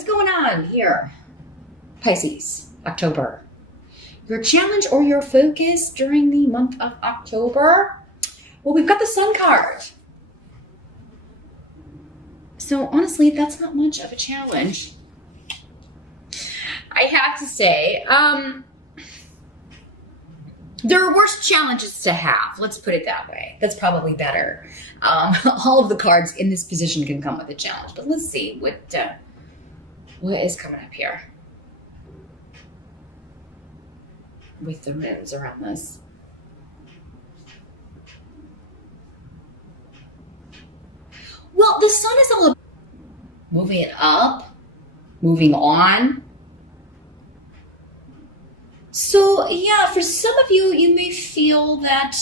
what's going on here? Pisces, October. Your challenge or your focus during the month of October? Well, we've got the Sun card. So honestly, that's not much of a challenge. I have to say, there are worse challenges to have. Let's put it that way. That's probably better. All of the cards in this position can come with a challenge, but let's see what is coming up here with the moons around this. Well, the Sun is all about moving up, moving on. So yeah, for some of you, you may feel that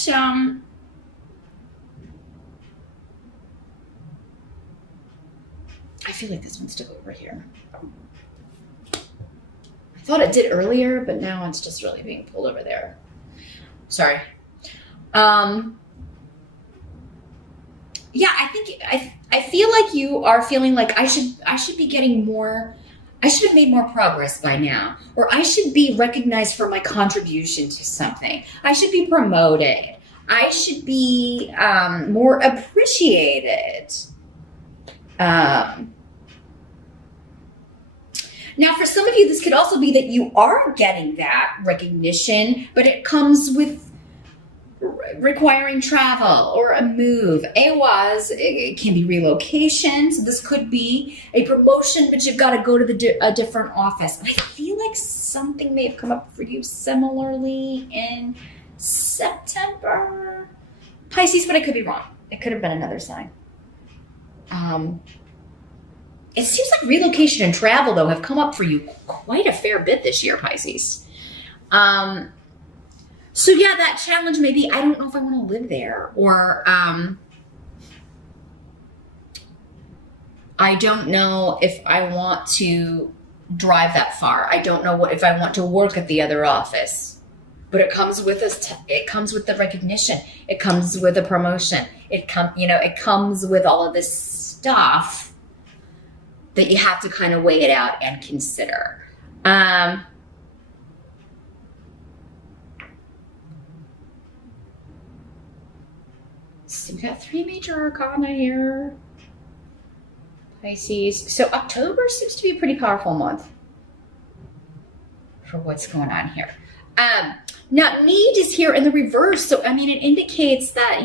I feel like this one's stuck over here. I thought it did earlier, but now it's just really being pulled over there. Sorry. Yeah, I feel like you are feeling like I should be getting more. I should have made more progress by now, or I should be recognized for my contribution to something. I should be promoted. I should be more appreciated. Now, for some of you, this could also be that you are getting that recognition, but it comes with requiring travel or a move. It can be relocation. So this could be a promotion, but you've got to go to a different office. And I feel like something may have come up for you similarly in September. Pisces, but I could be wrong. It could have been another sign. It seems like relocation and travel, though, have come up for you quite a fair bit this year, Pisces. So yeah, that challenge maybe, I don't know if I want to live there, or I don't know if I want to drive that far. I don't know if I want to work at the other office. But it comes with it comes with the recognition. It comes with a promotion. It comes with all of this stuff that you have to kind of weigh it out and consider. So we got 3 major arcana here, Pisces. So October seems to be a pretty powerful month for what's going on here. Now need is here in the reverse. So, I mean, it indicates that,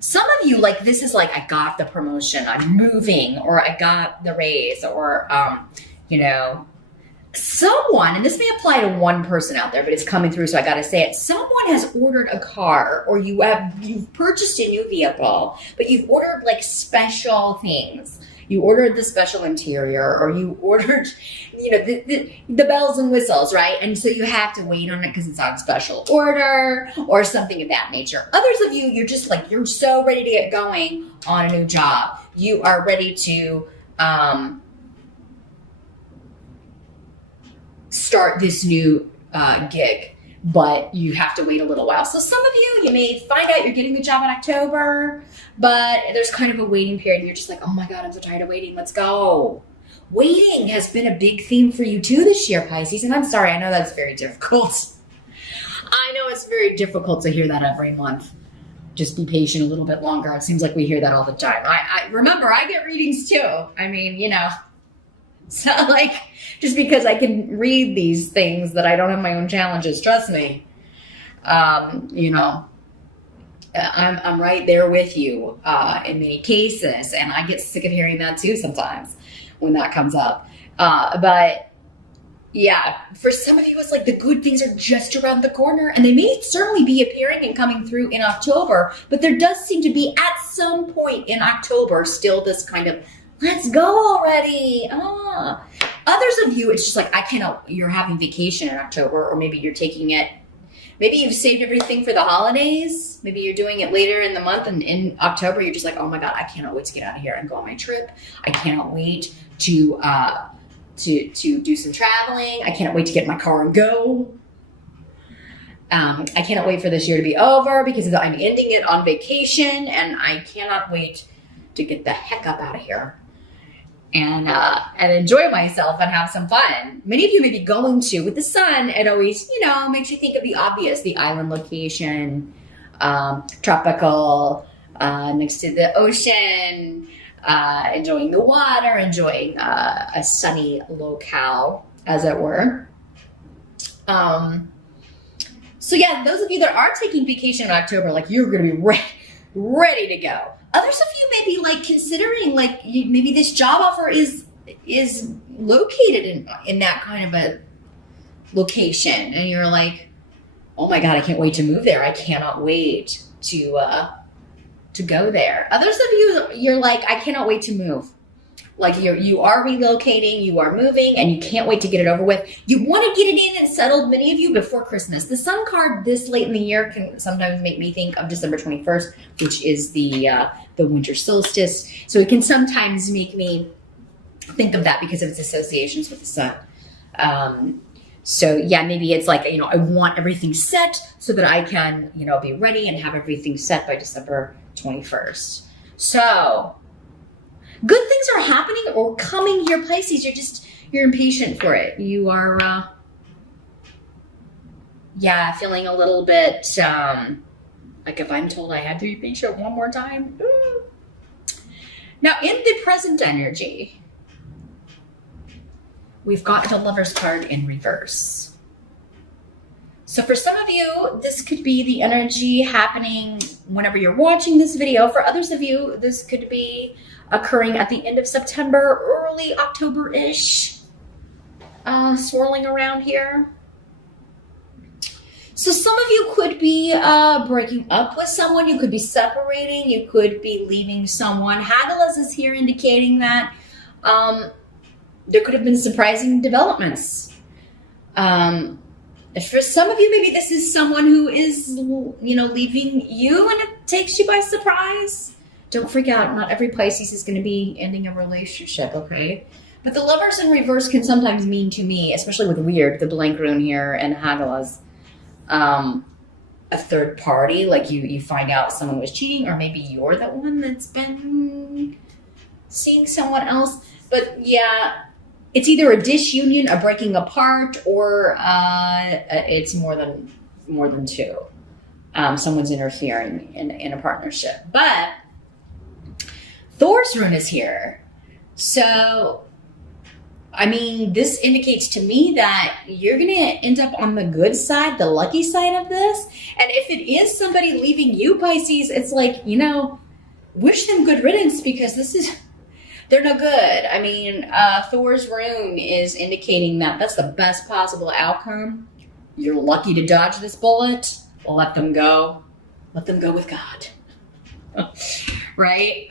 some of you, like, this is like, I got the promotion, I'm moving, or I got the raise, or, someone, and this may apply to one person out there, but it's coming through, so I got to say it. Someone has ordered a car, or you've purchased a new vehicle, but you've ordered like special things. You ordered the special interior, or you ordered, the bells and whistles, right? And so you have to wait on it because it's on special order or something of that nature. Others of you, you're just like, you're so ready to get going on a new job. You are ready to start this new gig, but you have to wait a little while. So some of you may find out you're getting the job in October, but there's kind of a waiting period. And you're just like, oh my God, I'm so tired of waiting. Let's go. Waiting has been a big theme for you too this year, Pisces. And I'm sorry, I know that's very difficult. I know it's very difficult to hear that every month. Just be patient a little bit longer. It seems like we hear that all the time. I remember, I get readings too. I mean, so like, just because I can read these things that I don't have my own challenges, trust me, I'm right there with you in many cases, and I get sick of hearing that too sometimes when that comes up. But yeah, for some of you, it's like the good things are just around the corner, and they may certainly be appearing and coming through in October, but there does seem to be at some point in October still this kind of, let's go already. Others of you, it's just like, you're having vacation in October, or maybe you're taking it, maybe you've saved everything for the holidays. Maybe you're doing it later in the month, and in October, you're just like, oh my God, I cannot wait to get out of here and go on my trip. I cannot wait to do some traveling. I cannot wait to get in my car and go. I cannot wait for this year to be over because I'm ending it on vacation, and I cannot wait to get the heck up out of here. and enjoy myself and have some fun. Many of you may be going to, with the sun, it always, makes you think of the obvious, the island location, tropical, next to the ocean, enjoying the water, enjoying a sunny locale, as it were. So yeah, those of you that are taking vacation in October, like you're going to be ready to go. Others of you may be like considering maybe this job offer is located in that kind of a location, and you're like, oh my God, I can't wait to move there. I cannot wait to go there. Others of you, you're like, I cannot wait to move. Like you are relocating, you are moving, and you can't wait to get it over with. You want to get it in and settled, many of you, before Christmas. The Sun card this late in the year can sometimes make me think of December 21st, which is the winter solstice. So it can sometimes make me think of that because of its associations with the sun. So yeah, maybe it's like, I want everything set so that I can, be ready and have everything set by December 21st. So good things are happening or coming here, Pisces. You're impatient for it. You are, feeling a little bit, like if I'm told I had to be patient one more time. Ooh. Now, in the present energy, we've got the Lover's card in reverse. So for some of you, this could be the energy happening whenever you're watching this video. For others of you, this could be occurring at the end of September, early October-ish, swirling around here. So some of you could be breaking up with someone. You could be separating. You could be leaving someone. Hagalaz is here indicating that there could have been surprising developments. For some of you, maybe this is someone who is, leaving you and it takes you by surprise. Don't freak out. Not every Pisces is going to be ending a relationship, okay? But the Lovers in reverse can sometimes mean to me, especially with Weird, the blank rune here, and Hagalaz, a third party. Like you find out someone was cheating, or maybe you're the one that's been seeing someone else. But yeah, it's either a disunion, a breaking apart, or it's more than two. Someone's interfering in a partnership. But Thor's rune is here. So, this indicates to me that you're going to end up on the good side, the lucky side of this. And if it is somebody leaving you, Pisces, it's like, wish them good riddance, because they're no good. Thor's rune is indicating that that's the best possible outcome. You're lucky to dodge this bullet. Let them go. Let them go with God. Right?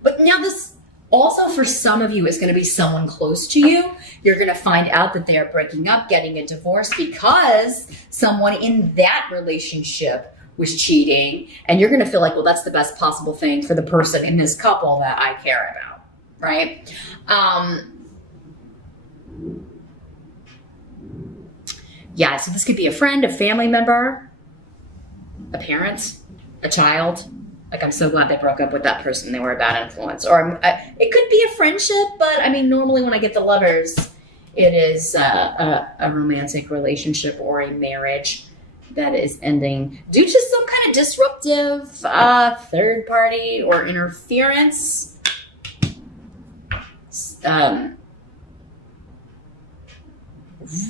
But now this also, for some of you, is going to be someone close to you. You're going to find out that they are breaking up, getting a divorce, because someone in that relationship was cheating. And you're going to feel like, well, that's the best possible thing for the person in this couple that I care about. Right? So this could be a friend, a family member, a parent, a child. Like, I'm so glad they broke up with that person. They were a bad influence. Or it could be a friendship, but normally when I get the Lovers, it is a romantic relationship or a marriage that is ending due to some kind of disruptive third party or interference.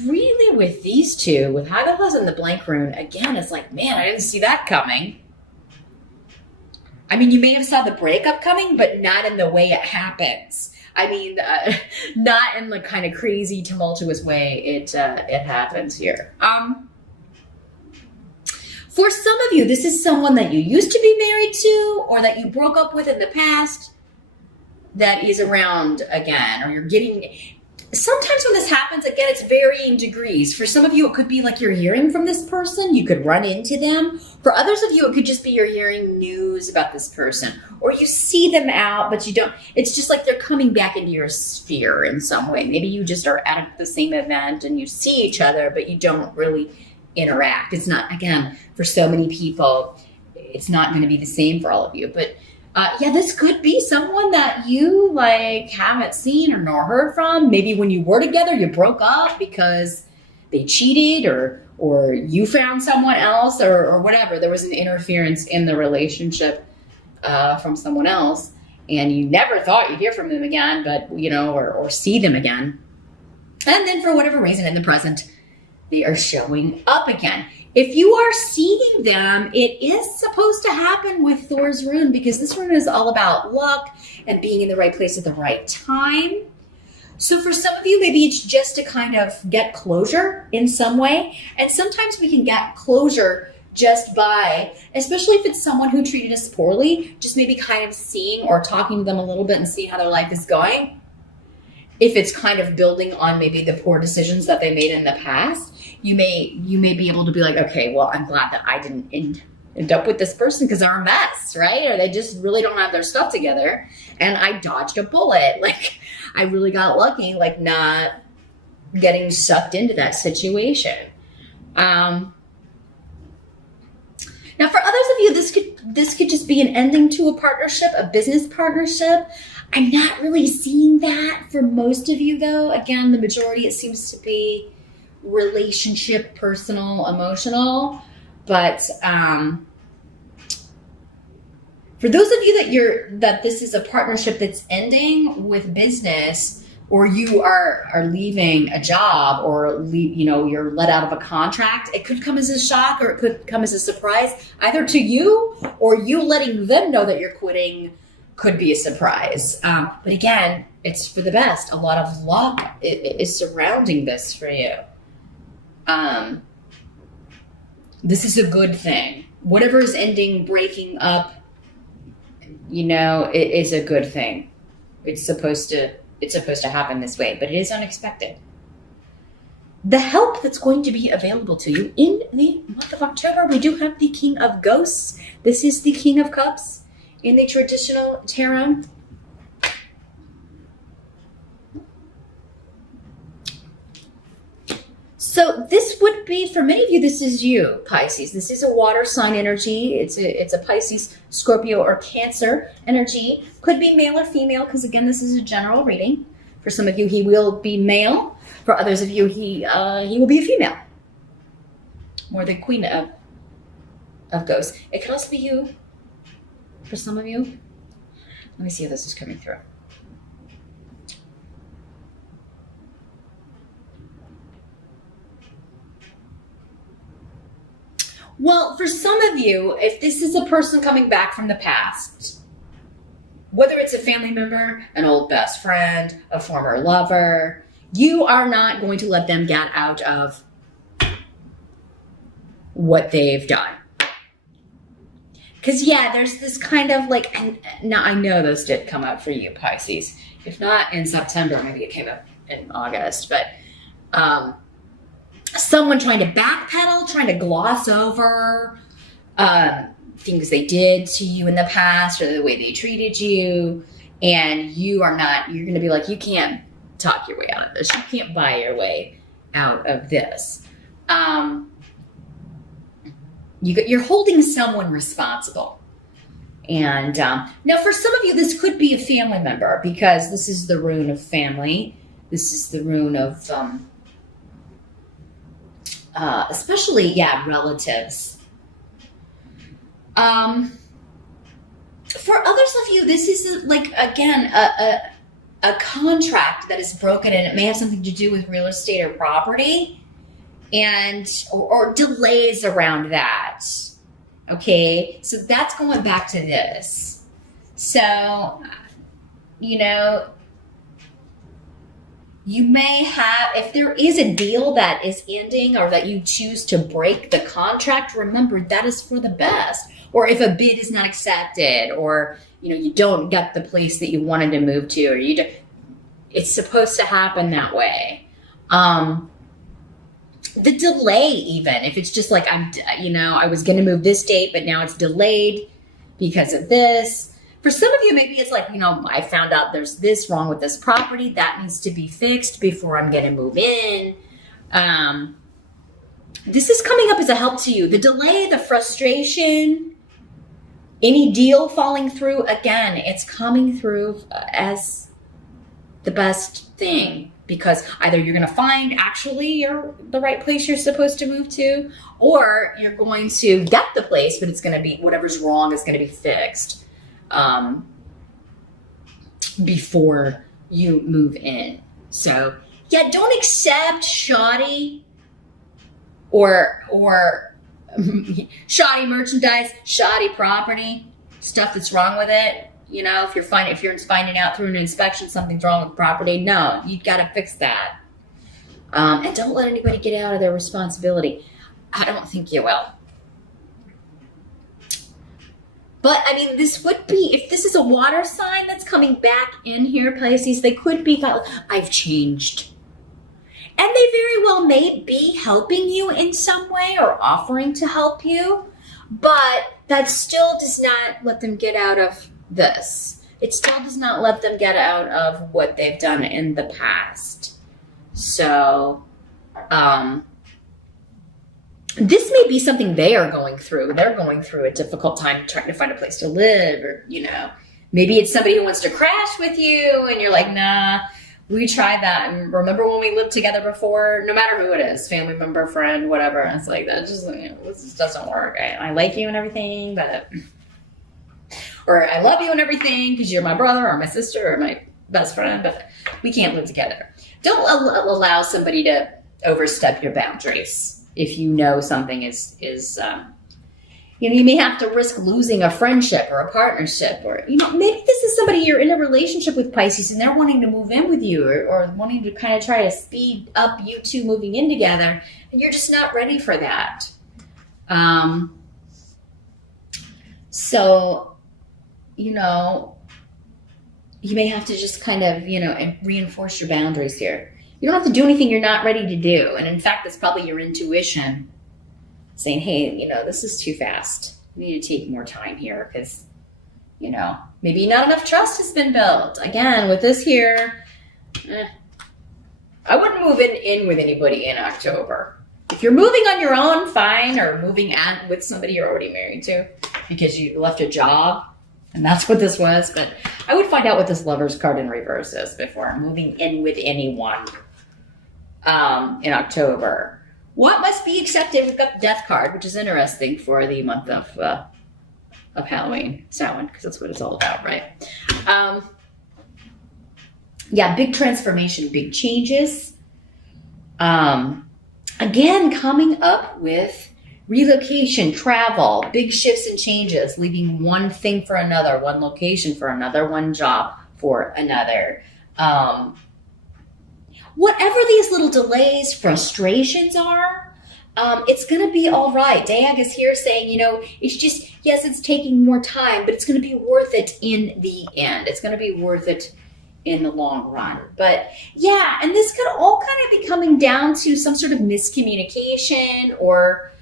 Really, with these two, with Hagalaz and the blank rune, again, it's like, man, I didn't see that coming. You may have saw the breakup coming, but not in the way it happens. Not in the kind of crazy, tumultuous way it happens here. For some of you, this is someone that you used to be married to, or that you broke up with in the past, that is around again, or you're getting. Sometimes when this happens, again, it's varying degrees. For some of you, it could be like you're hearing from this person. You could run into them. For others of you, it could just be you're hearing news about this person. Or you see them out, but you don't. It's just like they're coming back into your sphere in some way. Maybe you just are at the same event and you see each other, but you don't really interact. It's not, again, for so many people, it's not going to be the same for all of you. But Yeah, this could be someone that you like haven't seen or nor heard from. Maybe when you were together, you broke up because they cheated, or you found someone else, or whatever. There was an interference in the relationship from someone else, and you never thought you'd hear from them again, but or see them again. And then for whatever reason in the present, they are showing up again. If you are seeing them, it is supposed to happen with Thor's rune, because this rune is all about luck and being in the right place at the right time. So for some of you, maybe it's just to kind of get closure in some way. And sometimes we can get closure just by, especially if it's someone who treated us poorly, just maybe kind of seeing or talking to them a little bit and seeing how their life is going. If it's kind of building on maybe the poor decisions that they made in the past, you may be able to be like, okay, well, I'm glad that I didn't end up with this person because they're a mess, right? Or they just really don't have their stuff together, and I dodged a bullet. Like, I really got lucky, like not getting sucked into that situation. Now, for others of you, this could just be an ending to a partnership, a business partnership. I'm not really seeing that for most of you, though. Again, the majority, it seems to be relationship, personal, emotional. But for those of you that this is a partnership that's ending with business, or you are leaving a job, or you're let out of a contract, it could come as a shock, or it could come as a surprise, either to you or you letting them know that you're quitting. Could be a surprise. But again, it's for the best. A lot of luck is surrounding this for you. This is a good thing. Whatever is ending, breaking up, it is a good thing. It's supposed to happen this way, but it is unexpected. The help that's going to be available to you in the month of October, we do have the King of Ghosts. This is the King of Cups in the traditional tarot. So this would be, for many of you, this is you, Pisces. This is a water sign energy. It's a Pisces, Scorpio, or Cancer energy. Could be male or female, because again, this is a general reading. For some of you, he will be male. For others of you, he will be a female. More the Queen of Ghosts. It could also be you. For some of you. Let me see if this is coming through. Well, for some of you, if this is a person coming back from the past, whether it's a family member, an old best friend, a former lover, you are not going to let them get out of what they've done. Because, yeah, there's this kind of like, and now I know those did come up for you, Pisces. If not in September, maybe it came up in August. But someone trying to backpedal, trying to gloss over things they did to you in the past, or the way they treated you. And you're going to be like, you can't talk your way out of this. You can't buy your way out of this. You're holding someone responsible. And now for some of you, this could be a family member, because this is the rune of family. This is the rune of, especially, relatives. For others of you, this is again, a contract that is broken, and it may have something to do with real estate or property. Or delays around that. Okay, so that's going back to this. So, you may have, if there is a deal that is ending, or that you choose to break the contract, remember that is for the best. Or if a bid is not accepted, or you don't get the place that you wanted to move to, or it's supposed to happen that way. The delay, even if it's just like, I was going to move this date, but now it's delayed because of this. For some of you, maybe it's like, I found out there's this wrong with this property that needs to be fixed before I'm going to move in. This is coming up as a help to you. The delay, the frustration, Any deal falling through, again, it's coming through as the best thing, because either you're going to find actually the right place you're supposed to move to, or you're going to get the place, but it's going to be, whatever's wrong is going to be fixed before you move in. So yeah, don't accept shoddy or shoddy merchandise, shoddy property, stuff that's wrong with it. You know, if you're finding out through an inspection something's wrong with the property, no, you got to fix that. And don't let anybody get out of their responsibility. I don't think you will. But I mean, this would be, if this is a water sign that's coming back in here, Pisces, they could be, I've changed. And they very well may be helping you in some way or offering to help you, but that still does not let them get out of this. It still does not let them get out of what they've done in the past. So, this may be something they are going through. They're going through a difficult time trying to find a place to live, or, you know, maybe it's somebody who wants to crash with you and you're like, nah, we tried that. And remember when we lived together before? No matter who it is, family member, friend, whatever. And it's like, that just, you know, this just doesn't work. I like you and everything, but, or I love you and everything because you're my brother or my sister or my best friend, but we can't live together. Don't allow somebody to overstep your boundaries. If you know something is you know, you may have to risk losing a friendship or a partnership, or, you know, maybe this is somebody you're in a relationship with, Pisces, and they're wanting to move in with you, or wanting to kind of try to speed up you two moving in together, and you're just not ready for that. So, you know, you may have to just kind of, you know, reinforce your boundaries here. You don't have to do anything you're not ready to do. And in fact, that's probably your intuition saying, hey, you know, this is too fast. We need to take more time here because, you know, maybe not enough trust has been built. Again, with this here, I wouldn't move in with anybody in October. If you're moving on your own, fine, or moving with somebody you're already married to because you left a job, and that's what this was. But I would find out what this Lover's card in reverse is before moving in with anyone in October. What must be accepted? We've got the Death card, which is interesting for the month of Halloween, Samhain, because that's what it's all about, right? Yeah, big transformation, big changes. Again, coming up with relocation, travel, big shifts and changes, leaving one thing for another, one location for another, one job for another. Whatever these little delays, frustrations are, it's going to be all right. Diag is here saying, you know, it's just, yes, it's taking more time, but it's going to be worth it in the end. It's going to be worth it in the long run. But yeah, and this could all kind of be coming down to some sort of miscommunication or,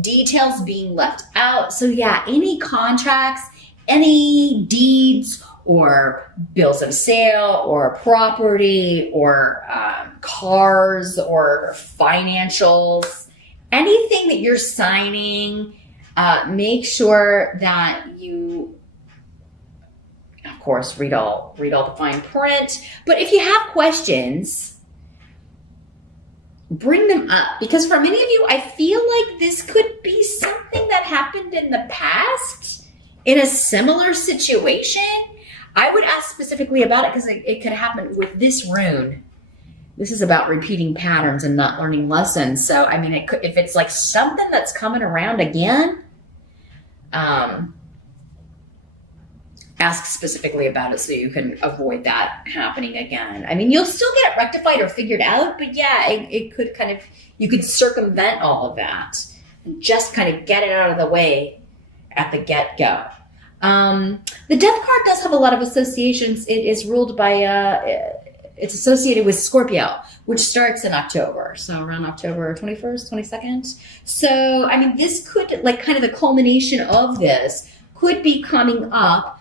details being left out. So yeah, any contracts, any deeds, or bills of sale, or property, or cars, or financials, anything that you're signing, make sure that you, of course, read all the fine print. But if you have questions, bring them up, because for many of you, I feel like this could be something that happened in the past in a similar situation. I would ask specifically about it because it could happen with this rune. This is about repeating patterns and not learning lessons. So, I mean, it could, if it's like something that's coming around again, ask specifically about it so you can avoid that happening again. I mean, you'll still get it rectified or figured out, but yeah, it could kind of, you could circumvent all of that and just kind of get it out of the way at the get-go. The Death card does have a lot of associations. It is ruled by, it's associated with Scorpio, which starts in October. So around October 21st, 22nd. So, I mean, this could, like, kind of the culmination of this could be coming up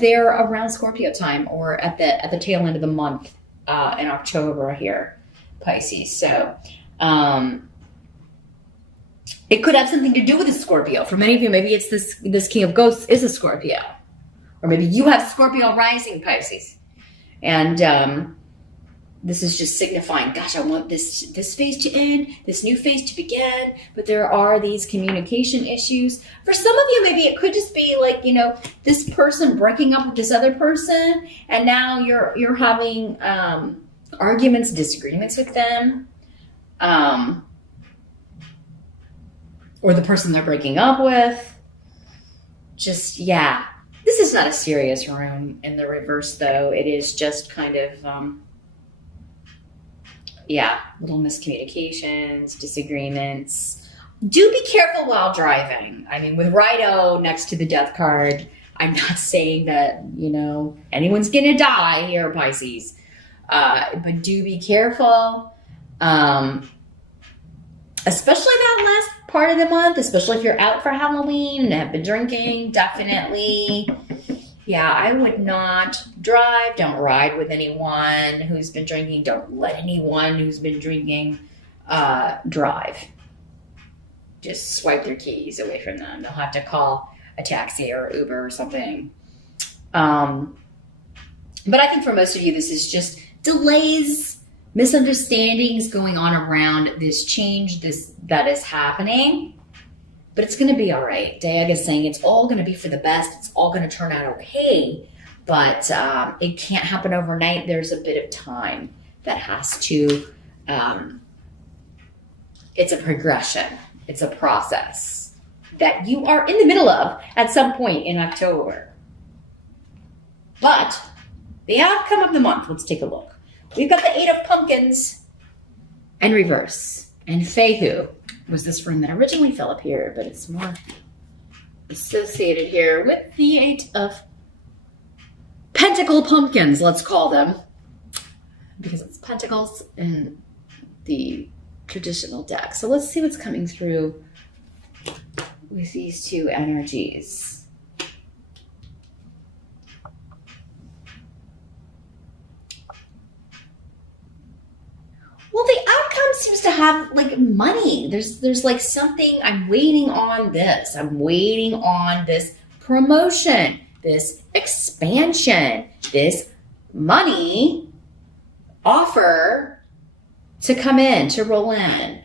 there around Scorpio time, or at the tail end of the month in October here, Pisces. So, It could have something to do with a Scorpio. For many of you, maybe it's this King of Ghosts is a Scorpio. Or maybe you have Scorpio rising, Pisces. And this is just signifying, gosh, I want this phase to end, this new phase to begin, but there are these communication issues. For some of you, maybe it could just be like, you know, this person breaking up with this other person, and now you're having arguments, disagreements with them, or the person they're breaking up with. Just, yeah. This is not a serious room in the reverse, though. It is just kind of... little miscommunications, disagreements. Do be careful while driving. I mean, with Righto next to the death card, I'm not saying that, you know, anyone's going to die here, Pisces. But do be careful. Especially that last part of the month, especially if you're out for Halloween and have been drinking, definitely. Yeah, I would not drive. Don't ride with anyone who's been drinking. Don't let anyone who's been drinking drive. Just swipe their keys away from them. They'll have to call a taxi or Uber or something. But I think for most of you, this is just delays, misunderstandings going on around this change that is happening. But it's going to be all right. Diag is saying it's all going to be for the best. It's all going to turn out okay. But it can't happen overnight. There's a bit of time that has to... it's a progression. It's a process that you are in the middle of at some point in October. But the outcome of the month, let's take a look. We've got the 8 of Pumpkins and reverse. And Fehu was this room that originally fell up here, but it's more associated here with the 8 of Pentacle Pumpkins, let's call them, because it's pentacles in the traditional deck. So let's see what's coming through with these two energies. Well, the outcome seems to have like money. There's like something, I'm waiting on this. I'm waiting on this promotion, this expansion, this money offer to come in, to roll in.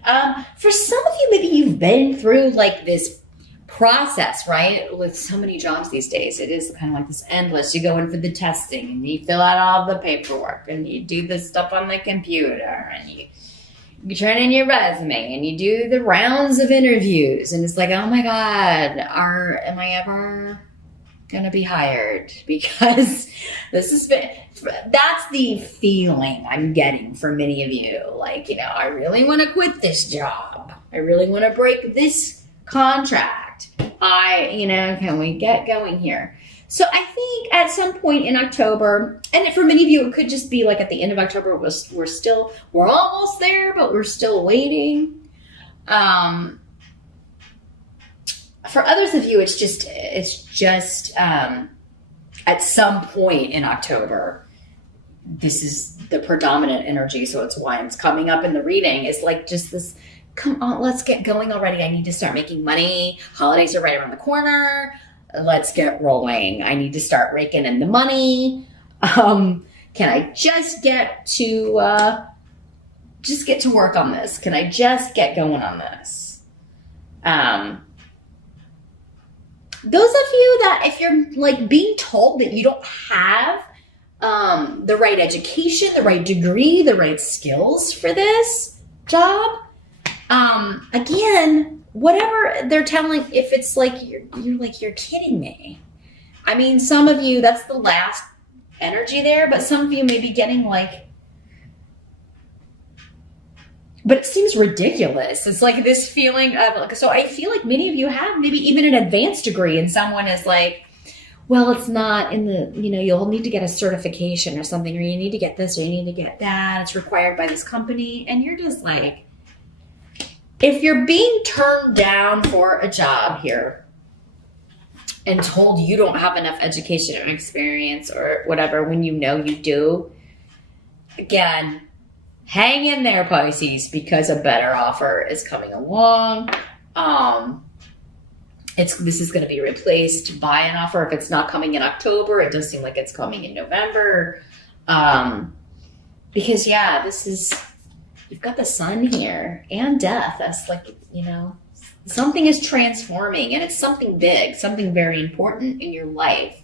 For some of you, maybe you've been through like this process, right? With so many jobs these days, it is kind of like this endless. You go in for the testing and you fill out all the paperwork and you do the stuff on the computer and you turn in your resume and you do the rounds of interviews and it's like, oh my God, am I ever gonna be hired? Because that's the feeling I'm getting for many of you. Like, you know, I really want to quit this job. I really want to break this contract. Can we get going here? So I think at some point in October, and for many of you, it could just be like at the end of October, we're almost there, but we're still waiting. For others of you, it's just at some point in October, this is the predominant energy. So it's why it's coming up in the reading. It's like just this, come on, let's get going already. I need to start making money. Holidays are right around the corner. Let's get rolling. I need to start raking in the money. Can I just get to work on this? Can I just get going on this? Those of you that if you're like being told that you don't have the right education, the right degree, the right skills for this job, again, whatever they're telling, if it's like you're kidding me. I mean, some of you, that's the last energy there, but some of you may be getting like, but it seems ridiculous. It's like this feeling of, so I feel like many of you have maybe even an advanced degree and someone is like, well, it's not in the, you'll need to get a certification or something, or you need to get this, or you need to get that. It's required by this company. And you're just like, if you're being turned down for a job here and told you don't have enough education or experience or whatever, when you know you do, again, hang in there, Pisces, because a better offer is coming along. This is going to be replaced by an offer. If it's not coming in October, it does seem like it's coming in November. Because you've got the sun here and death. That's like, something is transforming, and it's something big, something very important in your life.